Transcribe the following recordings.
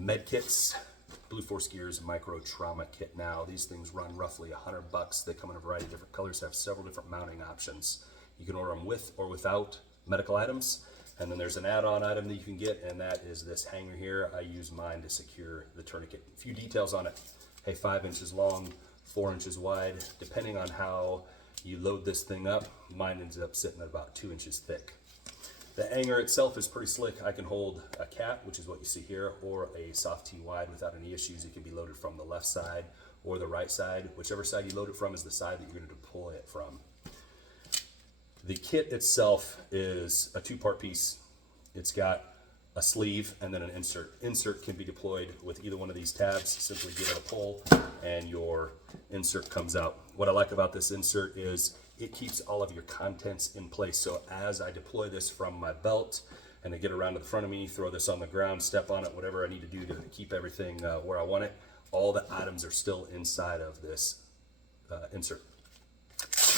med kits. Blue Force Gears Micro Trauma Kit now. These things run roughly $100. They come in a variety of different colors, have several different mounting options. You can order them with or without medical items. And then there's an add-on item that you can get, and that is this hanger here. I use mine to secure the tourniquet. A few details on it. Hey, 5 inches long, 4 inches wide. Depending on how you load this thing up, mine ends up sitting at about 2 inches thick. The hanger itself is pretty slick. I can hold a cat, which is what you see here, or a soft T wide without any issues. It can be loaded from the left side or the right side. Whichever side you load it from is the side that you're going to deploy it from. The kit itself is a two-part piece. It's got a sleeve and then an insert. Insert can be deployed with either one of these tabs. Simply give it a pull and your insert comes out. What I like about this insert is it keeps all of your contents in place. So as I deploy this from my belt and I get around to the front of me, throw this on the ground, step on it, whatever I need to do to keep everything where I want it, all the items are still inside of this insert.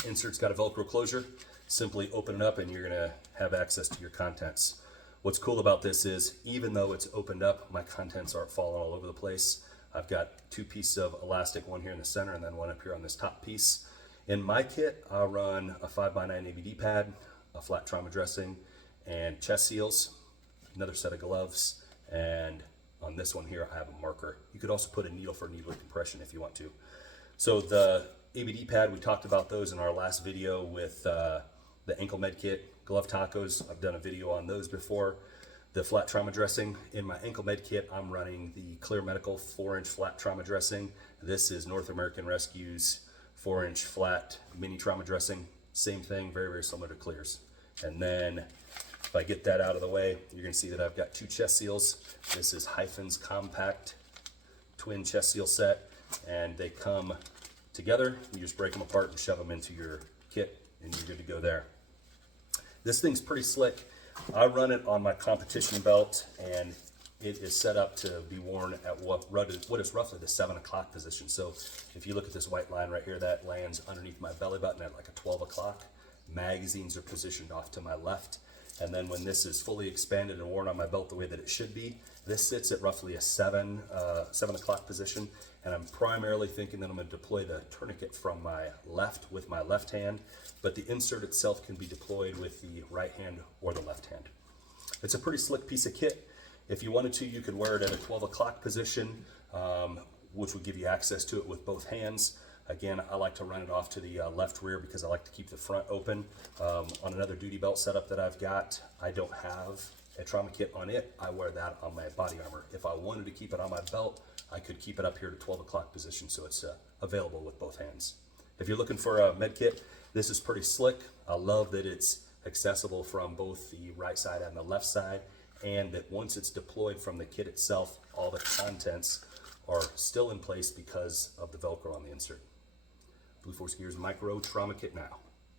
Insert's got a Velcro closure. Simply open it up and you're gonna have access to your contents. What's cool about this is even though it's opened up, my contents aren't falling all over the place. I've got two pieces of elastic, one here in the center and then one up here on this top piece. In my kit, I'll run a 5x9 ABD pad, a flat trauma dressing, and chest seals, another set of gloves, and on this one here, I have a marker. You could also put a needle for needle compression if you want to. So the ABD pad, we talked about those in our last video with the ankle med kit, glove tacos. I've done a video on those before. The flat trauma dressing, in my ankle med kit, I'm running the Clear Medical 4-inch flat trauma dressing. This is North American Rescue's 4-inch flat mini trauma dressing. Same thing, very, very similar to Clear's. And then if I get that out of the way, you're gonna see that I've got two chest seals. This is Hyphen's Compact Twin Chest Seal Set, and they come together. You just break them apart and shove them into your kit, and you're good to go there. This thing's pretty slick. I run it on my competition belt, and it is set up to be worn at what is roughly the 7 o'clock position. So if you look at this white line right here, that lands underneath my belly button at like a 12 o'clock. Magazines are positioned off to my left. And then when this is fully expanded and worn on my belt the way that it should be, this sits at roughly a 7 o'clock position. And I'm primarily thinking that I'm gonna deploy the tourniquet from my left with my left hand, but the insert itself can be deployed with the right hand or the left hand. It's a pretty slick piece of kit. If you wanted to, you could wear it at a 12 o'clock position, which would give you access to it with both hands. Again, I like to run it off to the left rear because I like to keep the front open. On another duty belt setup that I've got, I don't have a trauma kit on it. I wear that on my body armor. If I wanted to keep it on my belt, I could keep it up here to 12 o'clock position, so it's available with both hands. If you're looking for a med kit, this is pretty slick. I love that it's accessible from both the right side and the left side, and that once it's deployed from the kit itself, all the contents are still in place because of the Velcro on the insert. Blue Force Gears Micro Trauma Kit now.